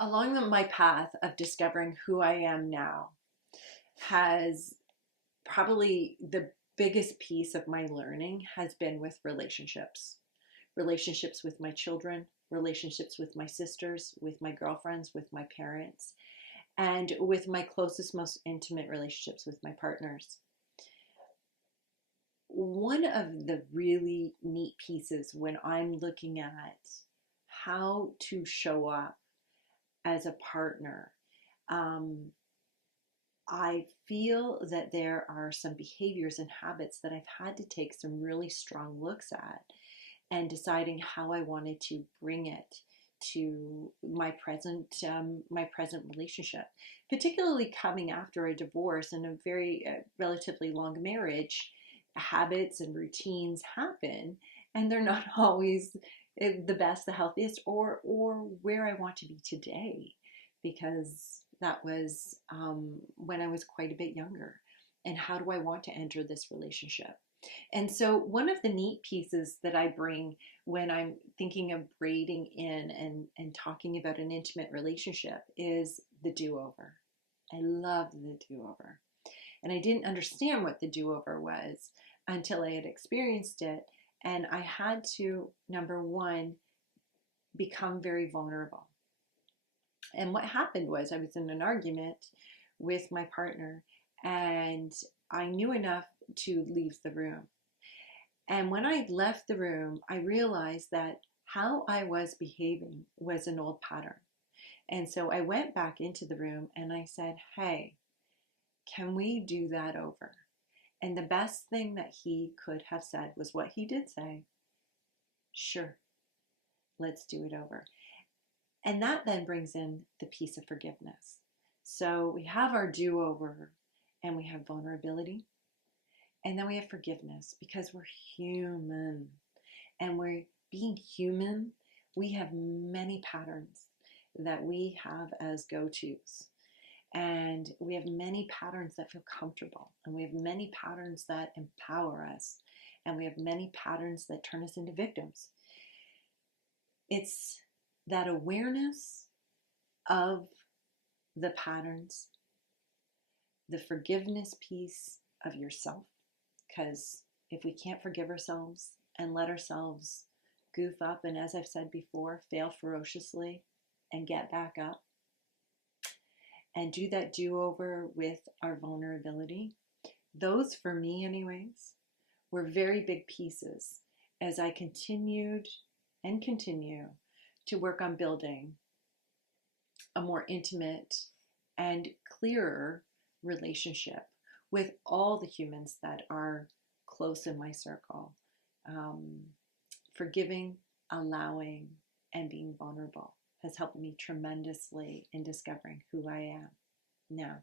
Along my path of discovering who I am now has probably the biggest piece of my learning has been with relationships with my children, relationships with my sisters, with my girlfriends, with my parents, and with my closest, most intimate relationships with my partners. One of the really neat pieces when I'm looking at how to show up as a partner, um, I feel that there are some behaviors and habits that I've had to take some really strong looks at and deciding how I wanted to bring it to my present relationship, particularly coming after a divorce and a very relatively long marriage. Habits and routines happen, and they're not always the best, the healthiest, or where I want to be today, because that was when I was quite a bit younger. And how do I want to enter this relationship? And so, one of the neat pieces that I bring when I'm thinking of braiding in and talking about an intimate relationship is the do over. I love the do over. And I didn't understand what the do over was until I had experienced it. And I had to, number one, become very vulnerable. And what happened was I was in an argument with my partner, and I knew enough to leave the room. And when I left the room, I realized that how I was behaving was an old pattern. And so I went back into the room and I said, "Hey, can we do that over?" And the best thing that he could have said was what he did say: "Sure, let's do it over." And that then brings in the piece of forgiveness. So we have our do over, and we have vulnerability, and then we have forgiveness because we're human. And we're being human, we have many patterns that we have as go tos. And we have many patterns that feel comfortable. And we have many patterns that empower us. And we have many patterns that turn us into victims. It's that awareness of the patterns, the forgiveness piece of yourself. Because if we can't forgive ourselves and let ourselves goof up, and as I've said before, fail ferociously and get back up and do that do over with our vulnerability, those, for me anyways, were very big pieces as I continued and continue to work on building a more intimate and clearer relationship with all the humans that are close in my circle. Um, Forgiving, allowing, and being vulnerable has helped me tremendously in discovering who I am now.